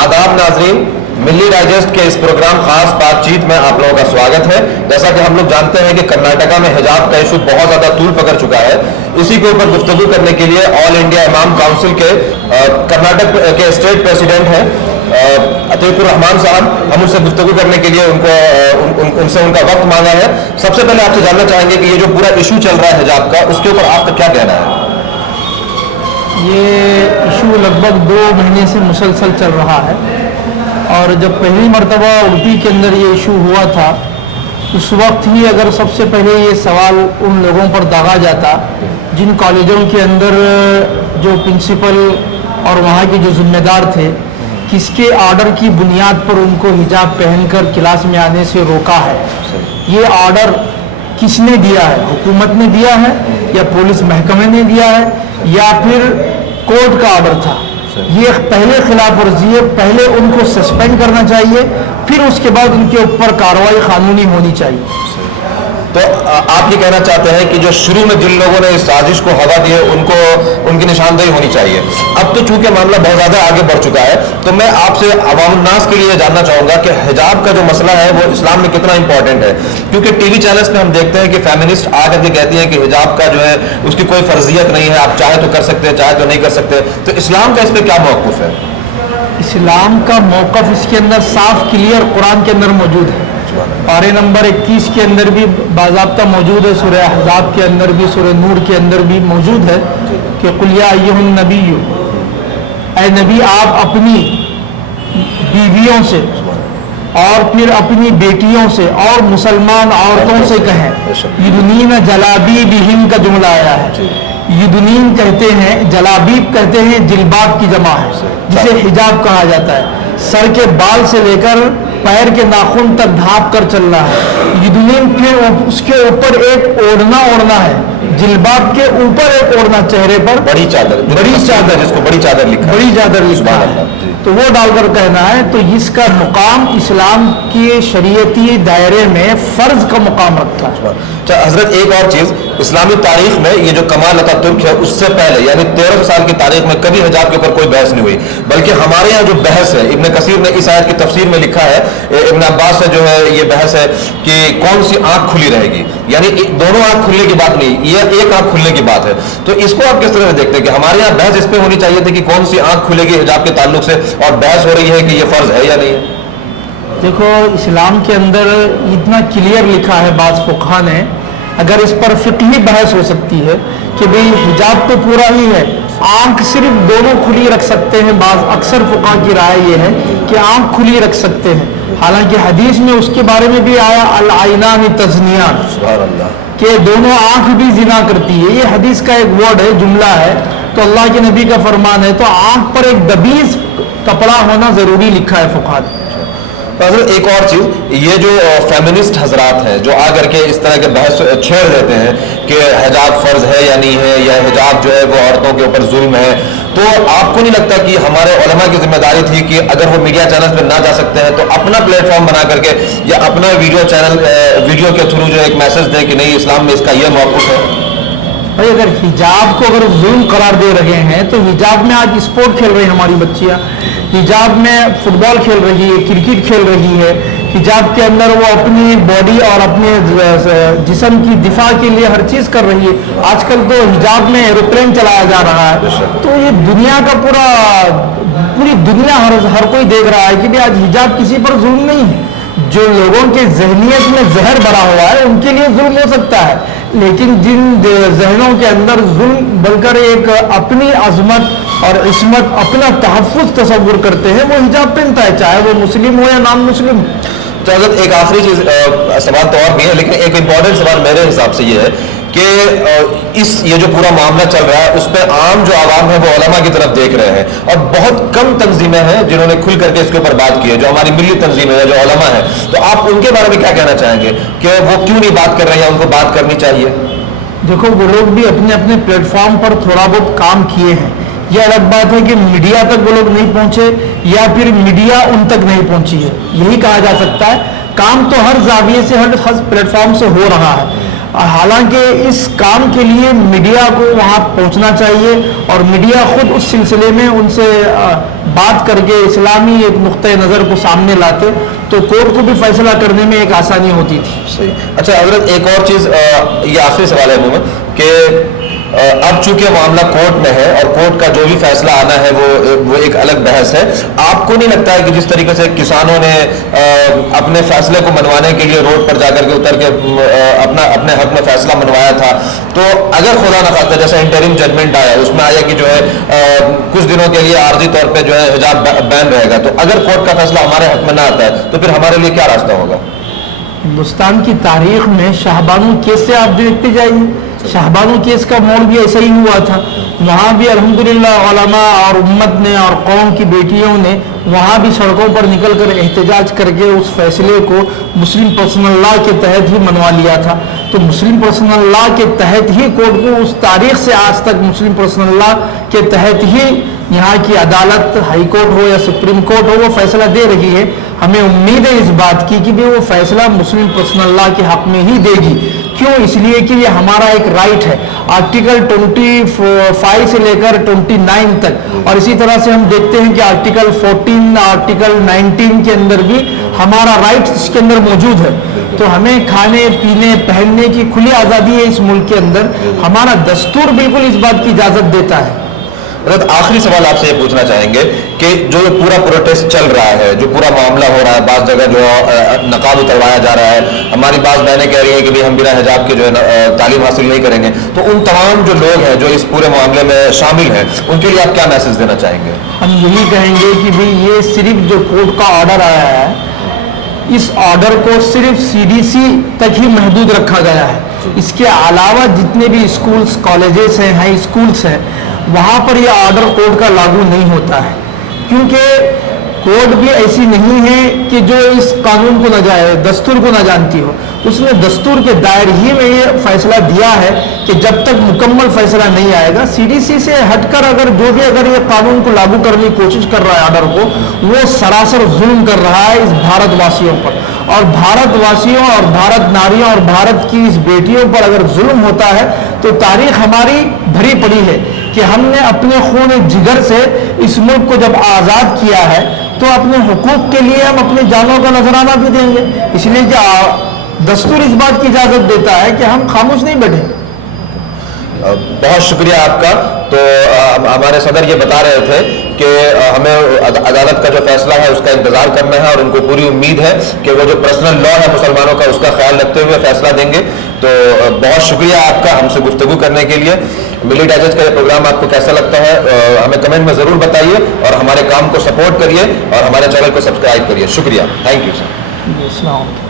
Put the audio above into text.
आदाब नाजरीन, मिल्ली डाइजेस्ट के इस प्रोग्राम खास बातचीत में आप लोगों का स्वागत है। जैसा कि हम लोग जानते हैं कि कर्नाटका में हिजाब का इशू बहुत ज़्यादा तूल पकड़ चुका है। इसी के ऊपर गुफ्तगू करने के लिए ऑल इंडिया इमाम काउंसिल के कर्नाटक के स्टेट प्रेसिडेंट हैं अतीकुर रहमान साहब, हम उनसे गुफ्तगू करने के लिए उनसे उनका वक्त मांगा है। सबसे पहले आपसे जानना चाहेंगे कि ये जो पूरा इशू चल रहा है हिजाब का, उसके ऊपर आपका क्या कहना है? ये इशू लगभग 2 महीने से मुसलसल चल रहा है और जब पहली मर्तबा उडुपी के अंदर ये इशू हुआ था, उस वक्त ही अगर सबसे पहले ये सवाल उन लोगों पर दागा जाता जिन कॉलेजों के अंदर जो प्रिंसिपल और वहाँ के जो जिम्मेदार थे, किसके आर्डर की बुनियाद पर उनको हिजाब पहनकर क्लास में आने से रोका है, ये आर्डर किसने दिया है? हुकूमत ने दिया है या पुलिस महकमे ने दिया है या फिर कोर्ट का ऑर्डर था? ये पहले खिलाफ वर्जी है। पहले उनको सस्पेंड करना चाहिए, फिर उसके बाद उनके ऊपर कार्रवाई कानूनी होनी चाहिए। तो आप ये कहना चाहते हैं कि जो शुरू में जिन लोगों ने इस साजिश को हवा दी है उनको उनकी निशानदेही होनी चाहिए। अब तो चूंकि मामला बहुत ज़्यादा आगे बढ़ चुका है, तो मैं आपसे अवामुन्नास के लिए जानना चाहूँगा कि हिजाब का जो मसला है वो इस्लाम में कितना इंपॉर्टेंट है। क्योंकि टीवी चैनल्स पे हम देखते हैं कि फेमिनिस्ट आकर के कहती हैं कि हिजाब का जो है उसकी कोई फर्जियत नहीं है, आप चाहे तो कर सकते हैं, चाहे तो नहीं कर सकते। तो इस्लाम का इस पर क्या मौक़िफ़ है? इस्लाम का मौक़िफ़ इसके अंदर साफ क्लियर कुरान के अंदर मौजूद है। पारे नंबर 21 के अंदर भी बाज़ाब्ता मौजूद है, सूरह अहज़ाब के अंदर भी, सूरह नूर के अंदर भी मौजूद है कि कुल या अय्युहन नबी, ऐ नबी आप अपनी बीवियों से और फिर अपनी बेटियों से और मुसलमान औरतों से कहें। युदनीन जलाबीबिहिन का जुमला आया है। युदनीन कहते हैं, जलाबीब कहते हैं जिल्बाब की जमा है, जिसे हिजाब कहा जाता है। सर के बाल से लेकर पैर के नाखून तक ढांप कर चलना है। युदनीन फिर उसके ऊपर एक ओढ़ना ओढ़ना है, जिल्बाब के ऊपर एक ओढ़ना, चेहरे पर बड़ी चादर जिसको बड़ी चादर लिखा है, तो वो डालकर कहना है। तो इसका मुकाम इस्लाम के शरीयती दायरे में फर्ज का मुकाम रखता है। हजरत एक और चीज़, इस्लामी तारीख में ये जो कमाल अतातुर्क है उससे पहले यानी 1300 साल की तारीख में कभी हिजाब के ऊपर कोई बहस नहीं हुई, बल्कि हमारे यहाँ जो बहस है, इब्न कसीर ने इस आयत की तफसीर में लिखा है, इब्न अब्बास से जो है ये बहस है कि कौन सी आंख खुली रहेगी, यानी दोनों आंख खुलने की बात नहीं, ये एक आंख खुलने की बात है। तो इसको आप किस तरह से देखते हैं कि हमारे यहाँ बहस इस पर होनी चाहिए थी कि कौन सी आंख खुलेगी हिजाब के ताल्लुक से, और बहस हो रही है कि ये फर्ज है या नहीं है? देखो, इस्लाम के अंदर इतना क्लियर लिखा है, बाज़ फुक़हा ने, अगर इस पर फ़िक़ही बहस हो सकती है कि भाई हिजाब तो पूरा ही है, आंख सिर्फ दोनों खुली रख सकते हैं। बाज़ अक्सर फुक़हा की राय ये है कि आंख खुली रख सकते हैं, हालांकि हदीस में उसके बारे में भी आया अल आइनानी तज़नियान, कि दोनों आंख भी जिना करती है। ये हदीस का एक वर्ड है, जुमला है, तो अल्लाह के नबी का फरमान है, तो आंख पर एक दबीज कपड़ा होना ज़रूरी लिखा है फुक़हा ने। एक और चीज़, ये जो फेमिनिस्ट हजरात हैं जो आकर के इस तरह के बहस छेड़ देते हैं कि हिजाब फ़र्ज है या नहीं है, या हिजाब जो है वो औरतों के ऊपर जुल्म है, तो आपको नहीं लगता कि हमारे उलमा की जिम्मेदारी थी कि अगर वो मीडिया चैनल पर ना जा सकते हैं तो अपना प्लेटफॉर्म बना करके या अपना वीडियो के थ्रू जो एक मैसेज दें कि नहीं, इस्लाम में इसका यह मौक़िफ़ है? भाई, अगर हिजाब को अगर जुल्म करार दे रहे हैं तो हिजाब में आज स्पोर्ट खेल रही हैं हमारी बच्चियाँ, हिजाब में फुटबॉल खेल रही है, क्रिकेट खेल रही है, हिजाब के अंदर वो अपनी बॉडी और अपने जिस्म की दिफा के लिए हर चीज़ कर रही है। आजकल तो हिजाब में एरोप्लेन चलाया जा रहा है। तो ये दुनिया का पूरी दुनिया हर कोई देख रहा है कि भाई आज हिजाब किसी पर जुल्म नहीं है। जो लोगों के जहनियत में जहर भरा हुआ है उनके लिए जुल्म हो सकता है, लेकिन जिन जहनों के अंदर जुल्म बनकर एक अपनी अजमत और इस्मत, अपना तहफ़्फ़ुज़ तसव्वुर करते हैं, वो हिजाब पहनता है, चाहे वो मुस्लिम हो या नॉन मुस्लिम। तो अगर एक आखिरी चीज़, सवाल तो और भी है, लेकिन एक इम्पॉर्टेंट सवाल मेरे हिसाब से ये है कि ये जो पूरा मामला चल रहा है उस पर आम जो आवाम है वो उलमा की तरफ देख रहे हैं, और बहुत कम तंजीमें हैं जिन्होंने खुल करके इसके ऊपर बात की है, जो हमारी मिली तंजीमें हैं, जो उलमा है। तो आप उनके बारे में क्या कहना चाहेंगे कि वो क्यों नहीं बात कर रहे हैं, उनको बात करनी चाहिए? देखो, वो लोग भी अपने अपने प्लेटफॉर्म पर थोड़ा बहुत काम किए हैं। यह अलग बात है कि मीडिया तक वो लोग नहीं पहुंचे या फिर मीडिया उन तक नहीं पहुंची है, यही कहा जा सकता है। काम तो हर जाविये से, हर प्लेटफॉर्म से हो रहा है। حالانکہ اس کام کے لیے میڈیا کو وہاں پہنچنا چاہیے اور میڈیا خود اس سلسلے میں ان سے بات کر کے اسلامی ایک نقطۂ نظر کو سامنے لاتے تو کورٹ کو بھی فیصلہ کرنے میں ایک آسانی ہوتی تھی. صحیح. اچھا حضرت ایک اور چیز، یہ آخری سوال ہے عموماً کہ اب چونکہ معاملہ کورٹ میں ہے اور کورٹ کا جو بھی فیصلہ آنا ہے وہ ایک الگ بحث ہے، آپ کو نہیں لگتا ہے کہ جس طریقے سے کسانوں نے اپنے فیصلے کو منوانے کے لیے روڈ پر جا کر کے اتر کے اپنے حق میں فیصلہ منوایا تھا، تو اگر خدا نخواستہ جیسا انٹرم ججمنٹ آیا اس میں آیا کہ جو ہے کچھ دنوں کے لیے عارضی طور پہ جو ہے حجاب بین رہے گا، تو اگر کورٹ کا فیصلہ ہمارے حق میں نہ آتا ہے تو پھر ہمارے لیے کیا راستہ ہوگا؟ ہندوستان کی تاریخ میں شاہبانو کیس سے آپ دیکھتے جائیے، شاہبانو کیس کا موڑ بھی ایسا ہی ہوا تھا. وہاں بھی الحمدللہ علماء اور امت نے اور قوم کی بیٹیوں نے وہاں بھی سڑکوں پر نکل کر احتجاج کر کے اس فیصلے کو مسلم پرسنل لا کے تحت ہی منوا لیا تھا. تو مسلم پرسنل لا کے تحت ہی کورٹ کو اس تاریخ سے آج تک مسلم پرسنل لا کے تحت ہی یہاں کی عدالت ہائی کورٹ ہو یا سپریم کورٹ ہو وہ فیصلہ دے رہی ہے. ہمیں امید ہے اس بات کی کہ بھی وہ فیصلہ مسلم پرسنل لا کے حق میں ہی دے گی. کیوں؟ اس لیے کہ یہ ہمارا ایک رائٹ ہے، آرٹیکل 25 سے لے کر 29 تک، اور اسی طرح سے ہم دیکھتے ہیں کہ آرٹیکل 14 آرٹیکل 19 کے اندر بھی ہمارا رائٹ اس کے اندر موجود ہے. تو ہمیں کھانے پینے پہننے کی کھلی آزادی ہے اس ملک کے اندر. ہمارا دستور بالکل اس بات کی اجازت دیتا ہے. آخری سوال آپ سے یہ پوچھنا چاہیں گے کہ جو پورا پروٹیسٹ چل رہا ہے، جو پورا معاملہ ہو رہا ہے، بعض جگہ جو نقاب اتروایا جا رہا ہے، ہماری بعض بہنیں کہہ رہی ہیں کہ ہم بنا حجاب کے جو ہے تعلیم حاصل نہیں کریں گے، تو ان تمام جو لوگ ہیں جو اس پورے معاملے میں شامل ہیں ان کے لیے آپ کیا میسج دینا چاہیں گے؟ ہم یہی کہیں گے کہ بھی یہ صرف جو کورٹ کا آرڈر آیا ہے اس آرڈر کو صرف CDC تک ہی محدود رکھا گیا ہے. اس کے علاوہ جتنے بھی اسکولز کالجز ہیں ہائی اسکولز ہیں وہاں پر یہ آرڈر کورٹ کا لاگو نہیں ہوتا ہے، کیونکہ کورٹ بھی ایسی نہیں ہے کہ جو اس قانون کو نہ جائے دستور کو نہ جانتی ہو. اس نے دستور کے دائر ہی میں یہ فیصلہ دیا ہے کہ جب تک مکمل فیصلہ نہیں آئے گا CDC سے ہٹ کر اگر یہ قانون کو لاگو کرنے کی کوشش کر رہا ہے آرڈر کو، وہ سراسر ظلم کر رہا ہے اس بھارت واسیوں پر. اور بھارت واسیوں اور بھارت ناریوں اور بھارت کی اس بیٹیوں پر اگر ظلم ہوتا ہے تو تاریخ ہماری بھری پڑی ہے کہ ہم نے اپنے خون جگر سے اس ملک کو جب آزاد کیا ہے تو اپنے حقوق کے لیے ہم اپنی جانوں کا نذرانہ بھی دیں گے. اس لیے کہ دستور اس بات کی اجازت دیتا ہے کہ ہم خاموش نہیں بیٹھیں. بہت شکریہ آپ کا. تو ہمارے صدر یہ بتا رہے تھے کہ ہمیں عدالت کا جو فیصلہ ہے اس کا انتظار کرنا ہے اور ان کو پوری امید ہے کہ وہ جو پرسنل لا ہے مسلمانوں کا اس کا خیال رکھتے ہوئے فیصلہ دیں گے. تو بہت شکریہ آپ کا ہم سے گفتگو کرنے کے لیے. ملی ڈائجسٹ کا یہ پروگرام آپ کو کیسا لگتا ہے ہمیں کمنٹ میں ضرور بتائیے اور ہمارے کام کو سپورٹ کریے اور ہمارے چینل کو سبسکرائب کریے. شکریہ. Thank you sir. السلام علیکم.